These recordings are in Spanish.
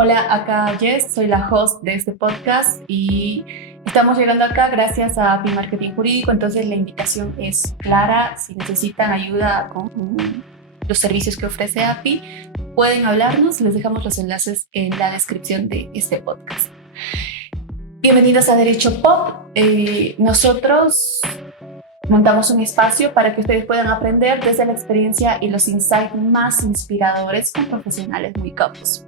Hola, acá Jess, soy la host de este podcast y estamos llegando acá gracias a API Marketing Jurídico, entonces la invitación es clara. Si necesitan ayuda con los servicios que ofrece API, pueden hablarnos, les dejamos los enlaces en la descripción de este podcast. Bienvenidos a Derecho Pop. Nosotros montamos un espacio para que ustedes puedan aprender desde la experiencia y los insights más inspiradores con profesionales muy capos.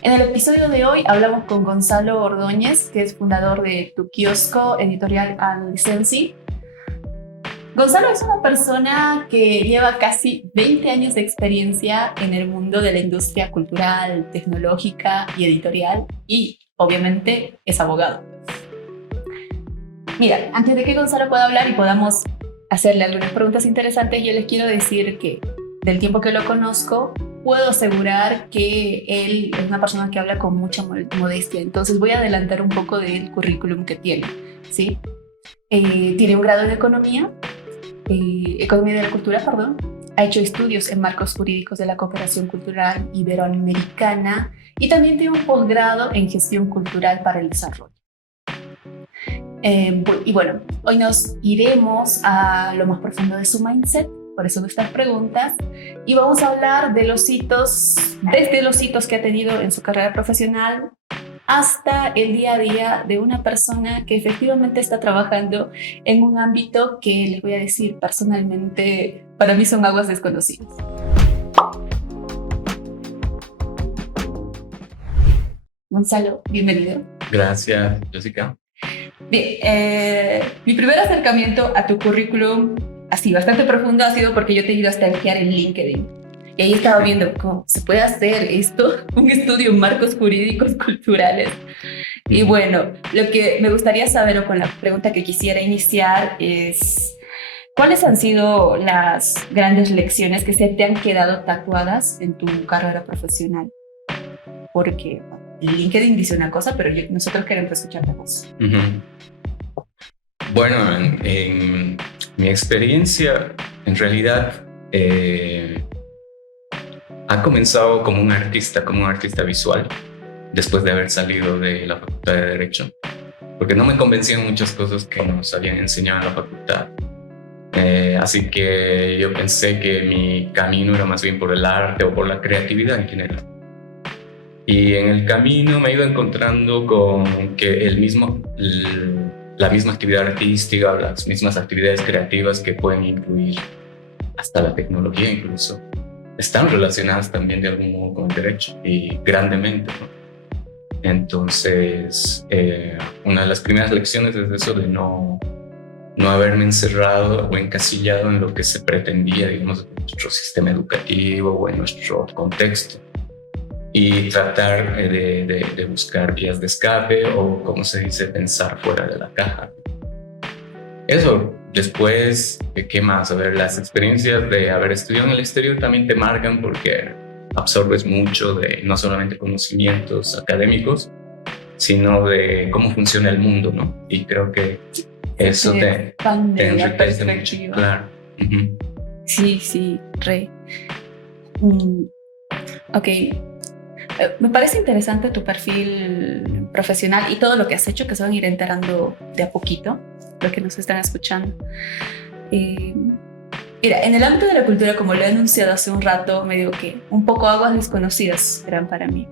En el episodio de hoy hablamos con Gonzalo Ordóñez, que es fundador de Tu Kiosco Editorial and Licensing. Gonzalo es una persona que lleva casi 20 años de experiencia en el mundo de la industria cultural, tecnológica y editorial, y obviamente es abogado. Mira, antes de que Gonzalo pueda hablar y podamos hacerle algunas preguntas interesantes, yo les quiero decir que del tiempo que lo conozco, puedo asegurar que él es una persona que habla con mucha modestia. Entonces voy a adelantar un poco del currículum que tiene, ¿sí? Tiene un grado en Economía de la Cultura, perdón. Ha hecho estudios en marcos jurídicos de la cooperación cultural iberoamericana y también tiene un posgrado en gestión cultural para el desarrollo. Y bueno, hoy nos iremos a lo más profundo de su mindset, por eso nuestras preguntas, y vamos a hablar de los hitos, desde los hitos que ha tenido en su carrera profesional hasta el día a día de una persona que efectivamente está trabajando en un ámbito que les voy a decir personalmente, para mí son aguas desconocidas. Gonzalo, bienvenido. Gracias, Jessica. Bien, mi primer acercamiento a tu currículum, así bastante profundo, ha sido porque yo te he ido a stalkear en LinkedIn. Y ahí estaba viendo cómo se puede hacer esto, un estudio en marcos jurídicos culturales. Y bueno, lo que me gustaría saber, o con la pregunta que quisiera iniciar, es ¿cuáles han sido las grandes lecciones que se te han quedado tatuadas en tu carrera profesional? Porque LinkedIn dice una cosa, pero nosotros queremos escuchar la voz. Bueno, en mi experiencia, en realidad, ha comenzado como un artista visual, después de haber salido de la Facultad de Derecho, porque no me convencían muchas cosas que nos habían enseñado en la facultad. Así que yo pensé que mi camino era más bien por el arte o por la creatividad en general. Y en el camino me he ido encontrando con que la misma actividad artística, las mismas actividades creativas que pueden incluir hasta la tecnología incluso, están relacionadas también de algún modo con el derecho y grandemente, ¿no? Entonces, una de las primeras lecciones es eso de no haberme encerrado o encasillado en lo que se pretendía, digamos, en nuestro sistema educativo o en nuestro contexto, y tratar de buscar vías de escape o, como se dice, pensar fuera de la caja. Eso. Después, ¿qué más? A ver, las experiencias de haber estudiado en el exterior también te marcan porque absorbes mucho de no solamente conocimientos académicos, sino de cómo funciona el mundo, ¿no? Y creo que eso te enriquece mucho. Claro. Sí, re. Ok. Me parece interesante tu perfil profesional y todo lo que has hecho, que se van a ir enterando de a poquito, lo que nos están escuchando. Mira, en el ámbito de la cultura, como lo he anunciado hace un rato, me digo que un poco aguas desconocidas eran para mí.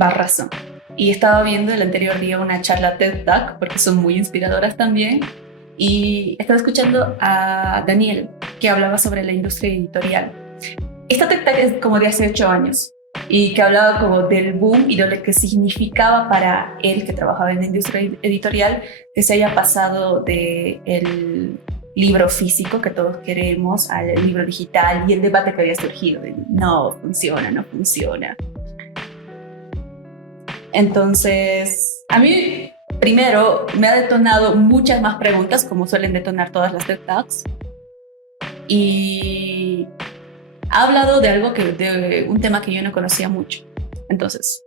Va razón. Y estaba viendo el anterior día una charla TED Talk, porque son muy inspiradoras también, y estaba escuchando a Daniel, que hablaba sobre la industria editorial. Esta TED Talk es como de hace 8 años, y que hablaba como del boom y de lo que significaba para él, que trabajaba en la industria editorial, que se haya pasado del libro físico que todos queremos al libro digital, y el debate que había surgido de no funciona. Entonces, a mí primero me ha detonado muchas más preguntas, como suelen detonar todas las TED Talks, y ha hablado de un tema que yo no conocía mucho. Entonces,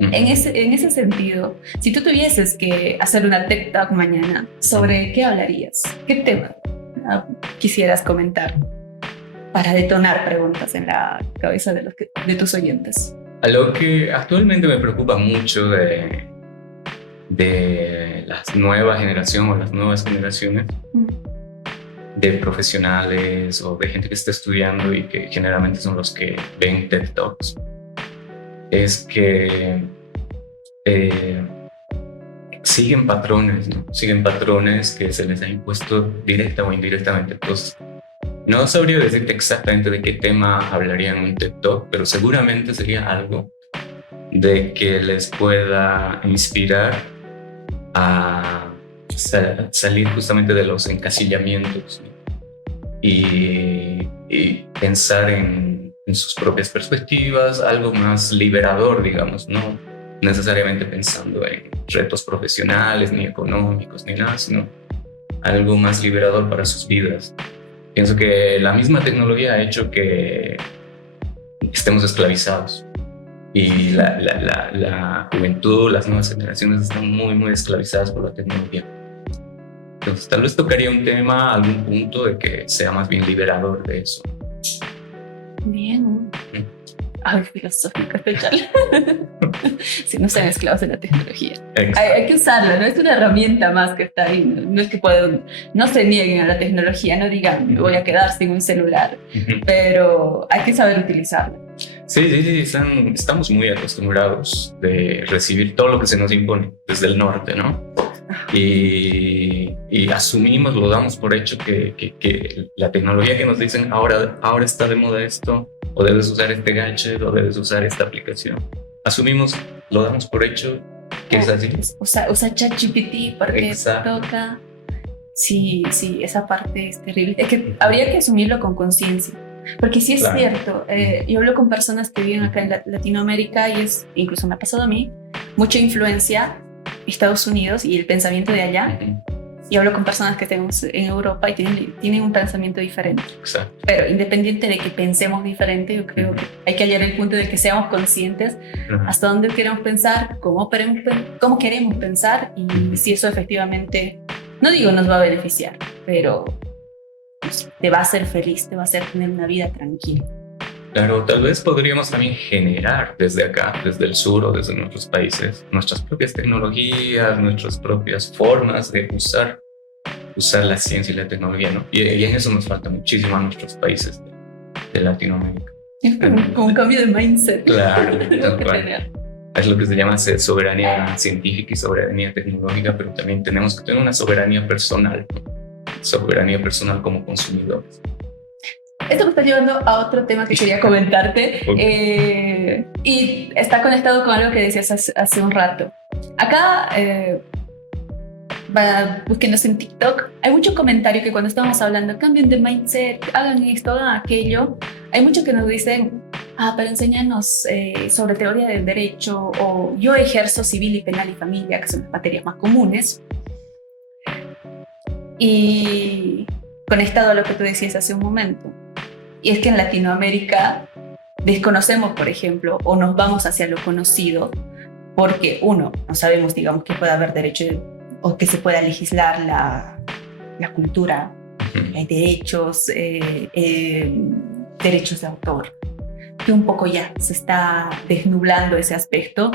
en ese sentido, si tú tuvieses que hacer una TED Talk mañana, ¿sobre qué hablarías? ¿Qué tema quisieras comentar para detonar preguntas en la cabeza de tus oyentes? A lo que actualmente me preocupa mucho de las nuevas generaciones o las nuevas generaciones de profesionales o de gente que está estudiando y que generalmente son los que ven TED Talks, es que siguen patrones, ¿no? Siguen patrones que se les ha impuesto directa o indirectamente. Entonces, no sabría decirte exactamente de qué tema hablaría en un TED Talk, pero seguramente sería algo de que les pueda inspirar a salir justamente de los encasillamientos, ¿no? y pensar en sus propias perspectivas, algo más liberador, digamos, no necesariamente pensando en retos profesionales, ni económicos, ni nada, sino algo más liberador para sus vidas. Pienso que la misma tecnología ha hecho que estemos esclavizados y la juventud, las nuevas generaciones están muy, muy esclavizadas por la tecnología. Entonces, tal vez tocaría un tema, algún punto de que sea más bien liberador de eso. Bien. Ay, filosófico, especial. Si no sean esclavos de la tecnología. Hay que usarla, no es una herramienta más que está ahí. No es que no se nieguen a la tecnología, no digan me voy a quedar sin un celular, pero hay que saber utilizarla. Sí, estamos muy acostumbrados de recibir todo lo que se nos impone desde el norte, ¿no? Y asumimos, lo damos por hecho que la tecnología que nos dicen ahora está de moda esto, o debes usar este gadget, o debes usar esta aplicación. Asumimos, lo damos por hecho que es así. Usa ChatGPT porque toca. Sí, esa parte es terrible. Es que habría que asumirlo con conciencia. Porque sí es cierto, yo hablo con personas que viven acá en Latinoamérica y incluso me ha pasado a mí, mucha influencia Estados Unidos y el pensamiento de allá. Y hablo con personas que tenemos en Europa y tienen un pensamiento diferente. Exacto. Pero independiente de que pensemos diferente, yo creo que hay que hallar el punto de que seamos conscientes hasta dónde queremos pensar, cómo queremos pensar y si eso efectivamente, no digo nos va a beneficiar, pero te va a hacer feliz, te va a hacer tener una vida tranquila. Claro, tal vez podríamos también generar desde acá, desde el sur o desde nuestros países, nuestras propias tecnologías, nuestras propias formas de usar la ciencia y la tecnología, ¿no? Y en eso nos falta muchísimo a nuestros países de Latinoamérica. Es como un cambio de mindset. Claro, tal cual. Es lo que se llama soberanía científica y soberanía tecnológica, pero también tenemos que tener una soberanía personal, soberanía personal como consumidores. Esto me está llevando a otro tema que quería comentarte y está conectado con algo que decías hace un rato. Acá, búsquenos en TikTok, hay mucho comentario que cuando estamos hablando, cambien de mindset, hagan esto, hagan aquello, hay muchos que nos dicen, pero enséñanos sobre teoría del derecho o yo ejerzo civil y penal y familia, que son las materias más comunes. Y conectado a lo que tú decías hace un momento, y es que en Latinoamérica desconocemos, por ejemplo, o nos vamos hacia lo conocido, porque no sabemos, digamos, que pueda haber derecho o que se pueda legislar la cultura, hay derechos, derechos de autor, que un poco ya se está desnublando ese aspecto,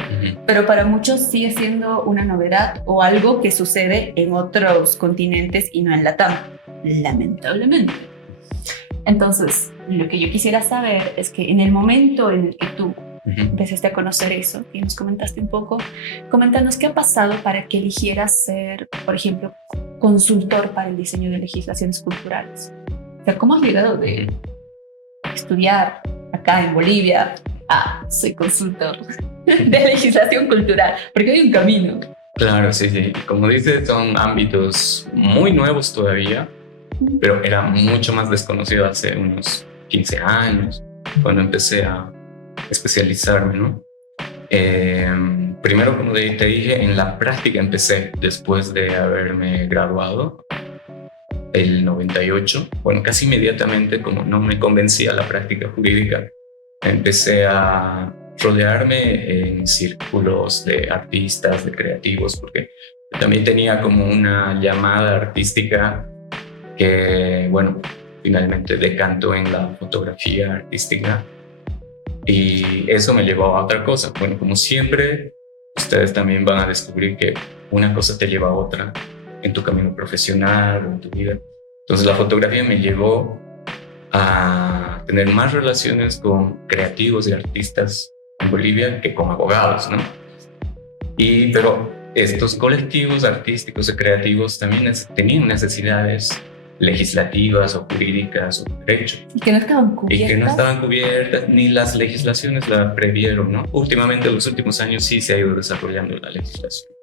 pero para muchos sigue siendo una novedad o algo que sucede en otros continentes y no en Latam, lamentablemente. Entonces, lo que yo quisiera saber es que en el momento en el que tú empezaste a conocer eso, y nos comentaste un poco, coméntanos qué ha pasado para que eligieras ser, por ejemplo, consultor para el diseño de legislaciones culturales. O sea, ¿cómo has llegado de estudiar acá en Bolivia a soy consultor de legislación cultural? Porque hay un camino. Claro, sí. Como dices, son ámbitos muy nuevos todavía, pero era mucho más desconocido hace unos 15 años, cuando empecé a especializarme, ¿no? Primero, como te dije, en la práctica empecé después de haberme graduado, el 98. Bueno, casi inmediatamente, como no me convencía la práctica jurídica, empecé a rodearme en círculos de artistas, de creativos, porque también tenía como una llamada artística que, bueno, finalmente decantó en la fotografía artística. Y eso me llevó a otra cosa. Bueno, como siempre, ustedes también van a descubrir que una cosa te lleva a otra en tu camino profesional o en tu vida. Entonces la fotografía me llevó a tener más relaciones con creativos y artistas en Bolivia que con abogados, ¿no? Pero estos colectivos artísticos y creativos también tenían necesidades legislativas o jurídicas o de derecho. Y que no estaban cubiertas. Y que no estaban cubiertas, ni las legislaciones la previeron, ¿no? Últimamente, en los últimos años, sí se ha ido desarrollando la legislación.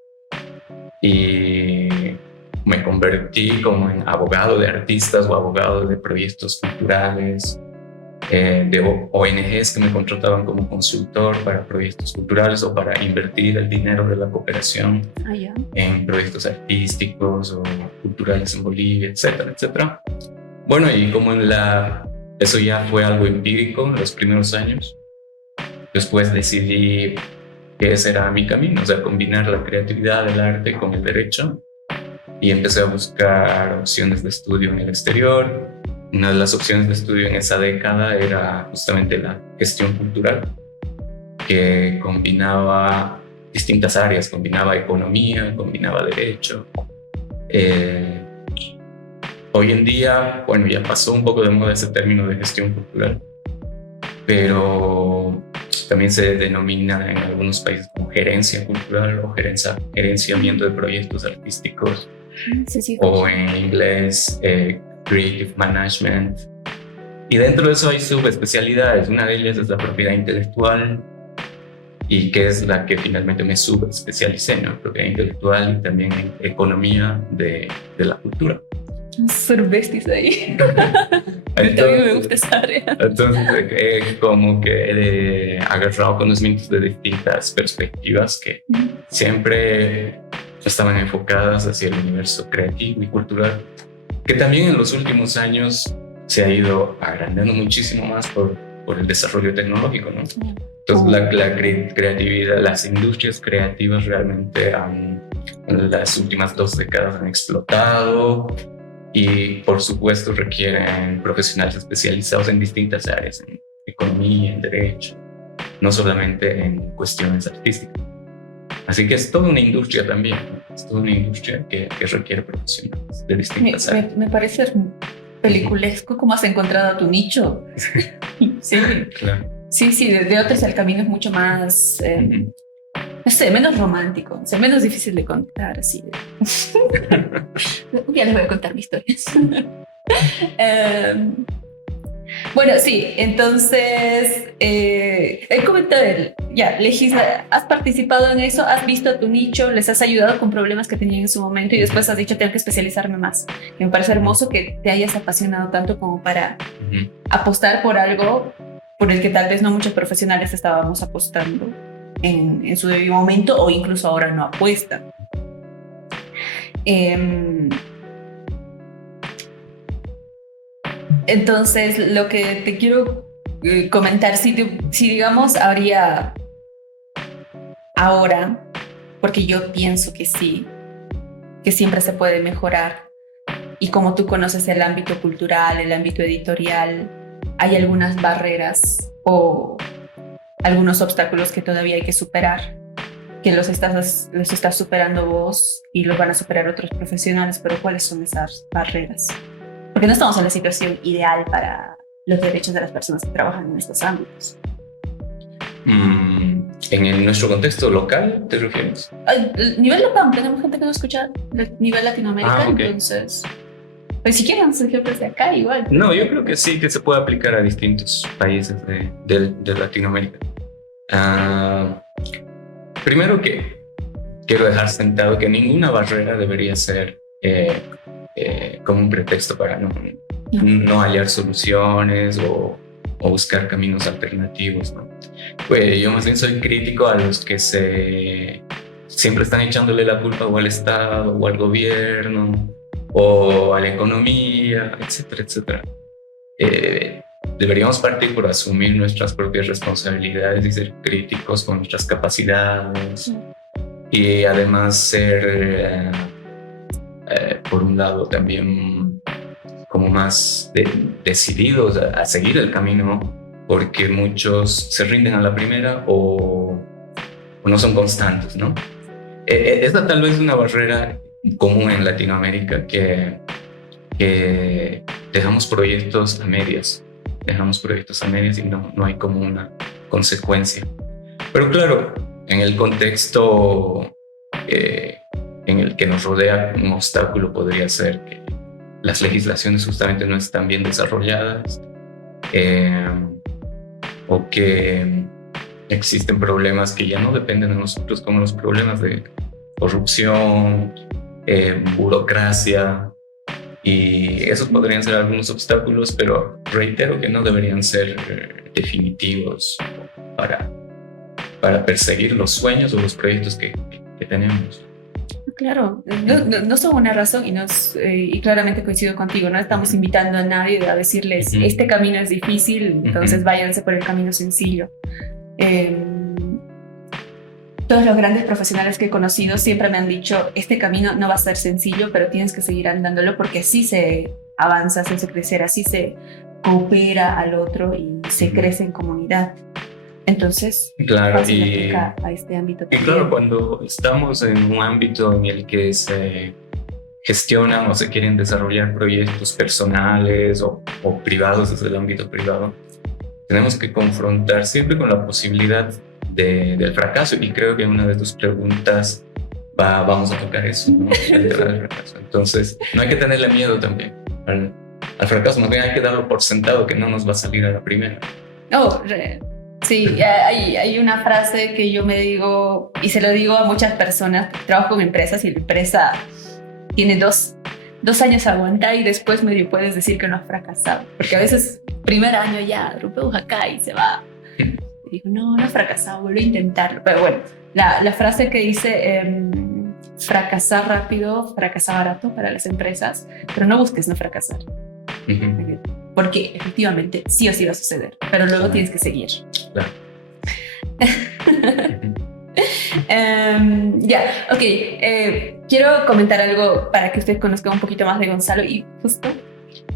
Y me convertí como en abogado de artistas o abogado de proyectos culturales, de ONGs que me contrataban como consultor para proyectos culturales o para invertir el dinero de la cooperación en proyectos artísticos o culturales en Bolivia, etcétera, etcétera. Bueno, y como eso ya fue algo empírico en los primeros años, después decidí que ese era mi camino, o sea, combinar la creatividad del arte con el derecho, y empecé a buscar opciones de estudio en el exterior. Una de las opciones de estudio en esa década era justamente la gestión cultural, que combinaba distintas áreas, combinaba economía, combinaba derecho. Hoy en día, bueno, ya pasó un poco de moda ese término de gestión cultural, pero también se denomina en algunos países como gerencia cultural o gerenciamiento de proyectos artísticos, o en inglés Creative Management. Y dentro de eso hay subespecialidades. Una de ellas es la propiedad intelectual, y que es la que finalmente me subespecialicé, ¿no? Propiedad intelectual y también en economía de la cultura. Súper besties ahí. También me gusta esa área. Entonces, como que he agarrado conocimientos de distintas perspectivas que siempre estaban enfocadas hacia el universo creativo y cultural, que también en los últimos años se ha ido agrandando muchísimo más por el desarrollo tecnológico, ¿no? Entonces, la creatividad, las industrias creativas realmente en las últimas 2 décadas han explotado, y por supuesto requieren profesionales especializados en distintas áreas, en economía, en derecho, no solamente en cuestiones artísticas. Así que es toda una industria también, ¿no? Es toda una industria que requiere profesionales de distintas áreas. Me parece peliculesco cómo has encontrado tu nicho. Sí, claro. Sí, de otros el camino es mucho más, no sé, menos romántico, o sea, menos difícil de contar, así. Un día les voy a contar mi historia. Bueno, sí, entonces, he comentado, has participado en eso, has visto tu nicho, les has ayudado con problemas que tenían en su momento, y después has dicho, tengo que especializarme más. Y me parece hermoso que te hayas apasionado tanto como para apostar por algo por el que tal vez no muchos profesionales estábamos apostando en su debido momento, o incluso ahora no apuestan. Entonces, lo que te quiero comentar, si digamos habría ahora, porque yo pienso que sí, que siempre se puede mejorar, y como tú conoces el ámbito cultural, el ámbito editorial, hay algunas barreras o algunos obstáculos que todavía hay que superar, que los estás superando vos y los van a superar otros profesionales, pero ¿cuáles son esas barreras? Porque no estamos en la situación ideal para los derechos de las personas que trabajan en estos ámbitos. ¿En nuestro contexto local te refieres? A nivel local, tenemos gente que nos escucha a nivel Latinoamérica, okay. Entonces, pues si quieren surgir desde acá, igual. No, yo creo que sí, que se puede aplicar a distintos países de Latinoamérica. Primero que quiero dejar sentado que ninguna barrera debería ser como un pretexto para no hallar soluciones o buscar caminos alternativos, ¿no? Pues yo más bien soy crítico a los que siempre están echándole la culpa o al Estado o al gobierno o a la economía, etcétera, etcétera. Deberíamos partir por asumir nuestras propias responsabilidades y ser críticos con nuestras capacidades, y además ser, por un lado, también como más decididos a seguir el camino porque muchos se rinden a la primera o no son constantes, ¿no? Esta tal vez es una barrera común en Latinoamérica, que dejamos proyectos a medias y no hay como una consecuencia. Pero claro, en el contexto en el que nos rodea, un obstáculo podría ser que las legislaciones justamente no están bien desarrolladas, o que existen problemas que ya no dependen de nosotros, como los problemas de corrupción, burocracia, y esos podrían ser algunos obstáculos, pero reitero que no deberían ser definitivos para perseguir los sueños o los proyectos que tenemos. Claro, no son una razón y claramente coincido contigo, no estamos invitando a nadie a decirles este camino es difícil, entonces váyanse por el camino sencillo. Todos los grandes profesionales que he conocido siempre me han dicho, este camino no va a ser sencillo, pero tienes que seguir andándolo porque así se avanza, así se crece, así se coopera al otro y se crece en comunidad. Entonces, claro, fácil aplicar a este ámbito también. Y claro, cuando estamos en un ámbito en el que se gestionan o se quieren desarrollar proyectos personales o privados desde el ámbito privado, tenemos que confrontar siempre con la posibilidad del fracaso, y creo que en una de tus preguntas vamos a tocar eso, ¿no? El tema del fracaso. Entonces, no hay que tenerle miedo también al fracaso, más bien hay que darlo por sentado que no nos va a salir a la primera. Sí, hay una frase que yo me digo, y se lo digo a muchas personas, trabajo con empresas y la empresa tiene dos años a aguantar y después medio puedes decir que no has fracasado, porque a veces primer año ya rompemos acá y se va. Y digo, no he fracasado, vuelvo a intentarlo. Pero bueno, la frase que dice fracasar rápido, fracasar barato para las empresas, pero no busques no fracasar. Porque efectivamente sí o sí va a suceder, pero luego tienes que seguir. Claro. Quiero comentar algo para que ustedes conozcan un poquito más de Gonzalo y justo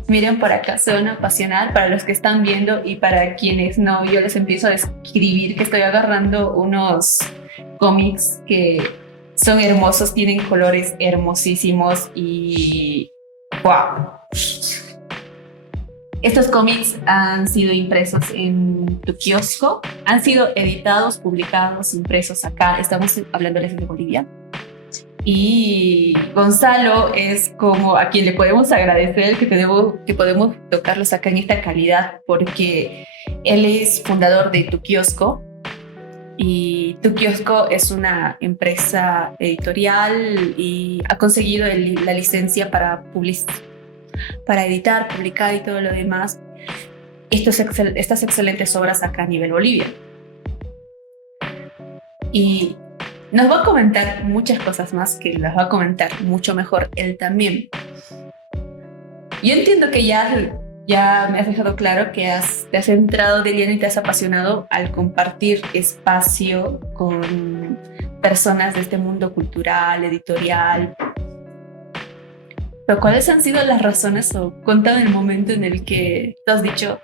miren por acá, se van a apasionar para los que están viendo y para quienes no. Yo les empiezo a describir que estoy agarrando unos cómics que son hermosos, tienen colores hermosísimos y ¡wow! Estos cómics han sido impresos en tu kiosco, han sido editados, publicados, impresos acá. Estamos hablándoles de Bolivia. Y Gonzalo es como a quien le podemos agradecer que podemos tocarlos acá en esta calidad, porque él es fundador de Tu Kiosco, y Tu Kiosco es una empresa editorial y ha conseguido la licencia para editar, publicar y todo lo demás estas excelentes obras acá a nivel Bolivia. Y nos va a comentar muchas cosas más que las va a comentar mucho mejor él también. Yo entiendo que ya me has dejado claro que te has entrado de lleno y te has apasionado al compartir espacio con personas de este mundo cultural, editorial. Pero ¿cuáles han sido las razones o cuéntame el momento en el que te has dicho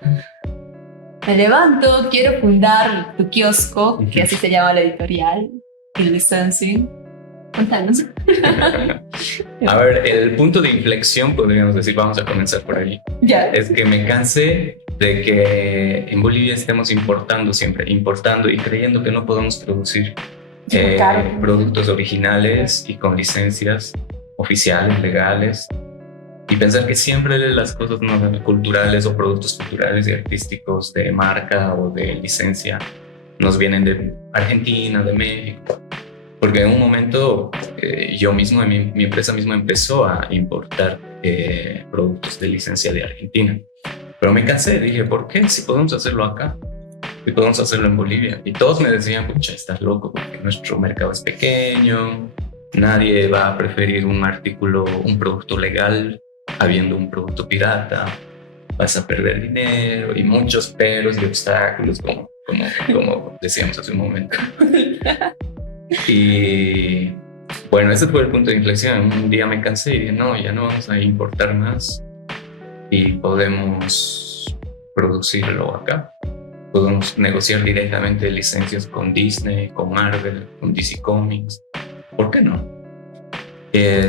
me levanto, quiero fundar Tu Kiosco, que así se llama la editorial, el licensing? Cuéntanos. A ver, el punto de inflexión, podríamos decir, vamos a comenzar por ahí. Ya. Es que me cansé de que en Bolivia estemos importando y creyendo que no podemos producir productos originales y con licencias oficiales, legales, y pensar que siempre las cosas culturales o productos culturales y artísticos de marca o de licencia nos vienen de Argentina, de México. Porque en un momento yo mismo, mi empresa misma empezó a importar productos de licencia de Argentina. Pero me cansé, dije, ¿por qué? Si podemos hacerlo acá, si podemos hacerlo en Bolivia. Y todos me decían, pucha, estás loco porque nuestro mercado es pequeño, nadie va a preferir un producto legal habiendo un producto pirata, vas a perder dinero, y muchos peros y obstáculos, como decíamos hace un momento. Y bueno, ese fue el punto de inflexión. Un día me cansé y dije, no, ya no vamos a importar más y podemos producirlo acá. podemos negociar directamente licencias con Disney, con Marvel, con DC Comics. ¿Por qué no?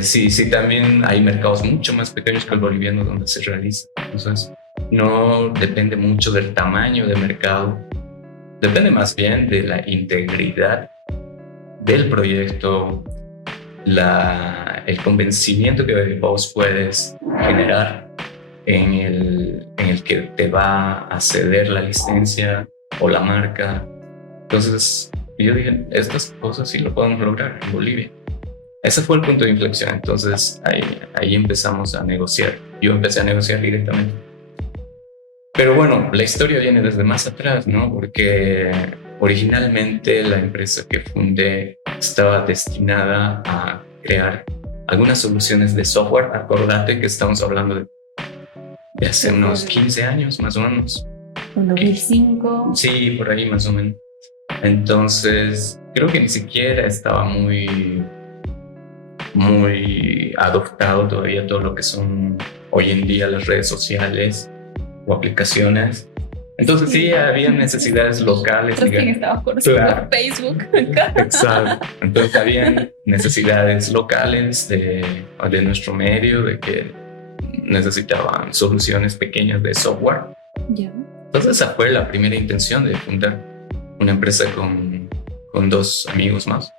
Sí, también hay mercados mucho más pequeños que el boliviano donde se realiza. Entonces, no depende mucho del tamaño del mercado, depende más bien de la integridad del proyecto, el convencimiento que vos puedes generar en el que te va a ceder la licencia o la marca. Entonces, yo dije, estas cosas sí lo podemos lograr en Bolivia. Ese fue el punto de inflexión. Entonces, ahí empezamos a negociar. Yo empecé a negociar directamente. Pero bueno, la historia viene desde más atrás, ¿no? Porque originalmente la empresa que fundé estaba destinada a crear algunas soluciones de software. Acordate que estamos hablando de hace unos 15 años, más o menos. ¿En 2005? Sí, por ahí más o menos. Entonces, creo que ni siquiera estaba muy adoptado todavía todo lo que son hoy en día las redes sociales o aplicaciones. Entonces sí había necesidades locales. ¿Quién estaba conociendo? Claro. Facebook. Exacto. Entonces había necesidades locales de nuestro medio, de que necesitaban soluciones pequeñas de software. Yeah. Entonces esa fue la primera intención de fundar una empresa con dos amigos más.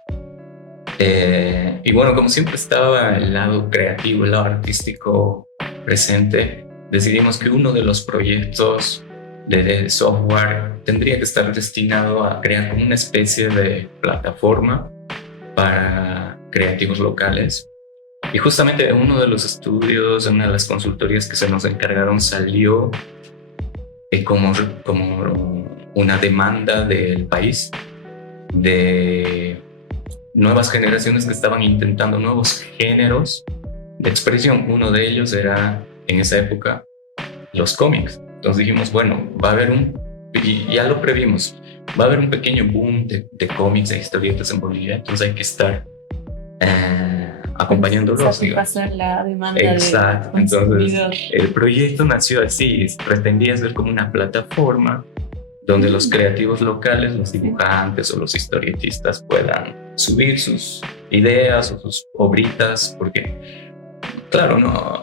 Y bueno, como siempre estaba el lado creativo, el lado artístico presente, decidimos que uno de los proyectos de software tendría que estar destinado a crear como una especie de plataforma para creativos locales. Y justamente uno de los estudios, una de las consultorías que se nos encargaron salió como una demanda del país de nuevas generaciones que estaban intentando nuevos géneros de expresión. Uno de ellos era, en esa época, los cómics. Entonces dijimos, bueno, va a haber y ya lo previmos, va a haber un pequeño boom de cómics e historietas en Bolivia, entonces hay que estar acompañándolos. Satisfacer la demanda. Exacto. Entonces el proyecto nació así, pretendía ser como una plataforma donde los creativos locales, los dibujantes o los historietistas puedan subir sus ideas o sus obritas, porque claro, no,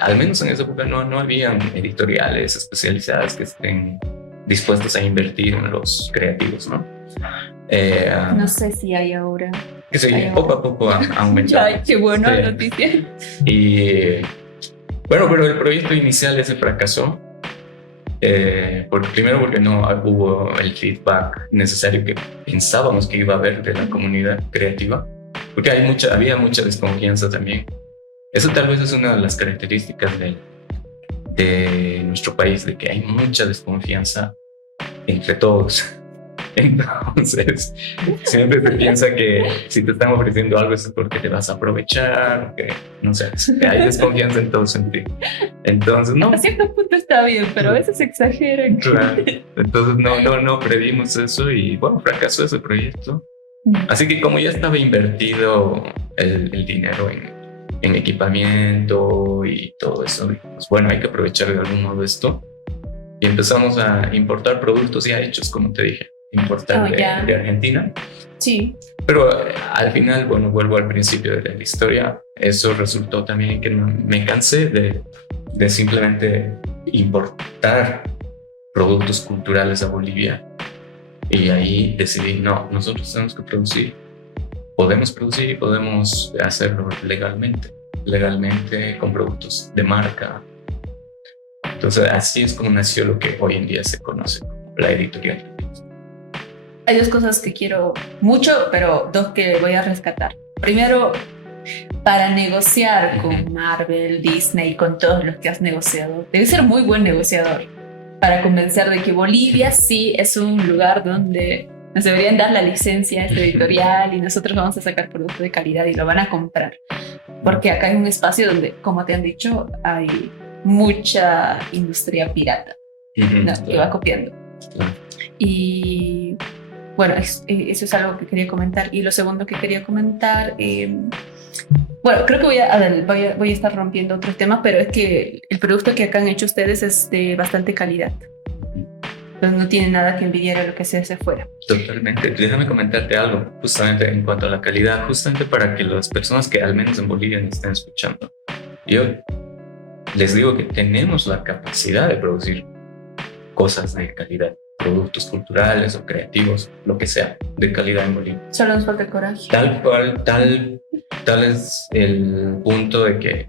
al menos en esa época no habían editoriales especializadas que estén dispuestas a invertir en los creativos, ¿no? No sé si hay ahora. Que sí, poco a poco ha aumentado. Ya, qué buena noticia. Y bueno, pero el proyecto inicial ese fracasó. Primero porque no hubo el feedback necesario que pensábamos que iba a haber de la comunidad creativa, porque había mucha desconfianza también. Eso tal vez es una de las características de nuestro país, de que hay mucha desconfianza entre todos. Entonces, siempre se piensa que si te están ofreciendo algo es porque te vas a aprovechar, que no sé, que hay desconfianza en todo sentido. Entonces, no. A cierto punto está bien, pero a veces exageran. Claro. Entonces, no previmos eso y bueno, fracasó ese proyecto. Así que como ya estaba invertido el dinero en equipamiento y todo eso, pues bueno, hay que aprovechar de algún modo esto. Y empezamos a importar productos ya hechos, como te dije. Importar de Argentina. Sí. Pero al final, bueno, vuelvo al principio de la historia. Eso resultó también en que me cansé de simplemente importar productos culturales a Bolivia. Y ahí decidí, no, nosotros tenemos que producir. Podemos producir y podemos hacerlo legalmente con productos de marca. Entonces, así es como nació lo que hoy en día se conoce como la editorial. Hay dos cosas que quiero mucho, pero dos que voy a rescatar. Primero, para negociar con Marvel, Disney, con todos los que has negociado, debes ser muy buen negociador para convencer de que Bolivia sí es un lugar donde nos deberían dar la licencia editorial y nosotros vamos a sacar productos de calidad y lo van a comprar. Porque acá hay un espacio donde, como te han dicho, hay mucha industria pirata, ¿no? Que va copiando. Y bueno, eso es algo que quería comentar. Y lo segundo que quería comentar, bueno, creo que voy a estar rompiendo otros temas, pero es que el producto que acá han hecho ustedes es de bastante calidad. Entonces no tiene nada que envidiar a lo que se hace fuera. Totalmente. Déjame comentarte algo, justamente en cuanto a la calidad, justamente para que las personas que al menos en Bolivia nos estén escuchando. Yo les digo que tenemos la capacidad de producir cosas de calidad, productos culturales o creativos, lo que sea, de calidad en Bolivia. Solo nos falta el coraje. Tal cual, tal es el punto de que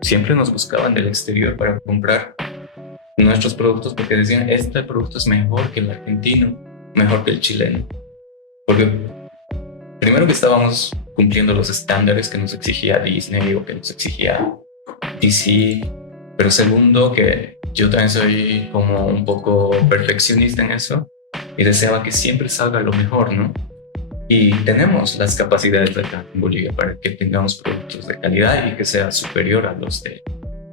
siempre nos buscaban del exterior para comprar nuestros productos porque decían, este producto es mejor que el argentino, mejor que el chileno. Porque primero que estábamos cumpliendo los estándares que nos exigía Disney o que nos exigía DC, pero segundo que yo también soy como un poco perfeccionista en eso y deseaba que siempre salga lo mejor, ¿no? Y tenemos las capacidades de acá en Bolivia para que tengamos productos de calidad y que sea superior a los de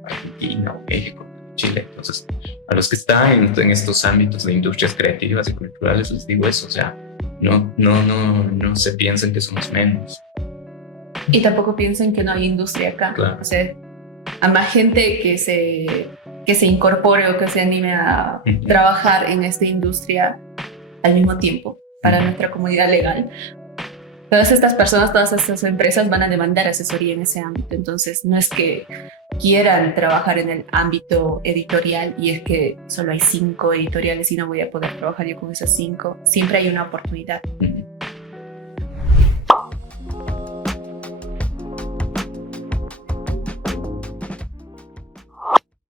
Argentina o México, Chile. Entonces, a los que están en estos ámbitos de industrias creativas y culturales les digo eso, o sea, no se piensen que somos menos. Y tampoco piensen que no hay industria acá. Claro. O sea, a más gente que se incorpore o que se anime a trabajar en esta industria al mismo tiempo para nuestra comunidad legal. Todas estas personas, todas estas empresas van a demandar asesoría en ese ámbito. Entonces, no es que quieran trabajar en el ámbito editorial y es que solo hay 5 editoriales y no voy a poder trabajar yo con esas 5. Siempre hay una oportunidad.